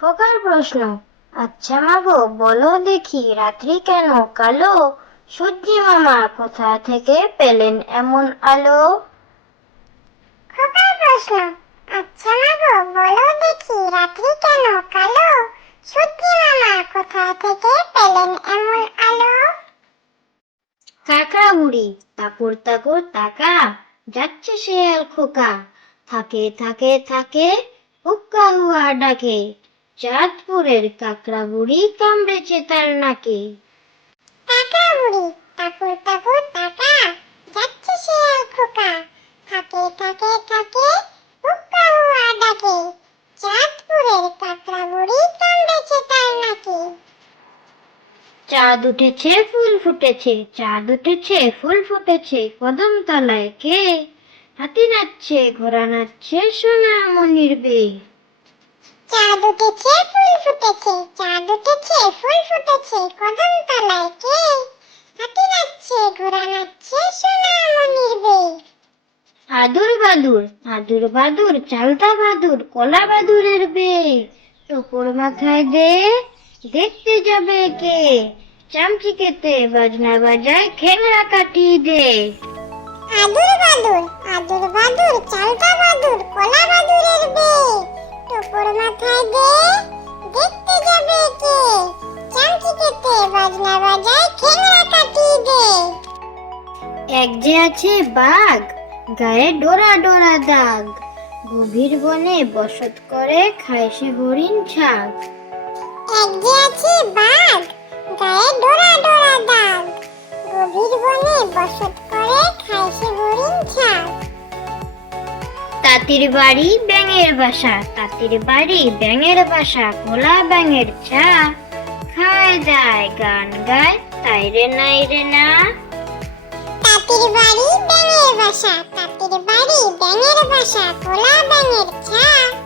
খোকার প্রশ্ন আচ্ছা গো বলো দেখি রাত্রি কেন কালো সূর্যি মামা কোথা থেকে পেলেন এমন আলো খোকার প্রশ্ন আচ্ছা বলো দেখি রাত্রি কেন কালো সূর্যি মামা কোথা থেকে পেলেন এমন আলো কাকা তাকুর তাকুর তাকা যাচ্ছে শেয়াল খোকা থাকে থাকে থাকে উক্কা হুয়া ডাকে চাঁদপুরের কাকড়াবুড়ি বুড়ি কামড়েছে তার নাকে বুড়ি চাঁদ উঠেছে ফুল ফুটেছে চাঁদ উঠেছে ফুল ফুটেছে কদম তলায় কে হাতি নাচছে ঘোড়া নাচছে সোনা মনির বে চাঁদ উঠেছে ফুল ফুটেছে ফুল ফুটেছে কদম তলায় কে হাতি নাচছে ঘোড়া নাচছে সোনা মনির বাদুর আদুর বাদুর চালতা বাদুর কলা বাদুরের বে টুকুর মাথায় দে দেখতে যাবে কে চামচিকেতে বাজনা বাজায় খেংরা কাটিয়ে দে আদুর বাদুর আদুর বাদুর চালতা বাদুর কলা বাদুরের এক যে আছে বাঘ গায়ে ডোরা ডোরা দাগ গভীর বনে বসত করে খায় সে হরিণ ছাগ এক যে আছে বাঘ গায়ে ডোরা ডোরা দাগ গভীর বনে বসত করে খায় সে হরিণ ছাগ তাতির বাড়ি ব্যাঙের বাসা তাতির বাড়ি ব্যাঙের বাসা খোলা ব্যাঙের চা খায় দায় গান গায় তাই রে নাই রে না তাঁতির বাড়ি ব্যাঙের বাসা তাঁতির বাড়ি ব্যাঙের বাসা কোলা ব্যাঙের ছা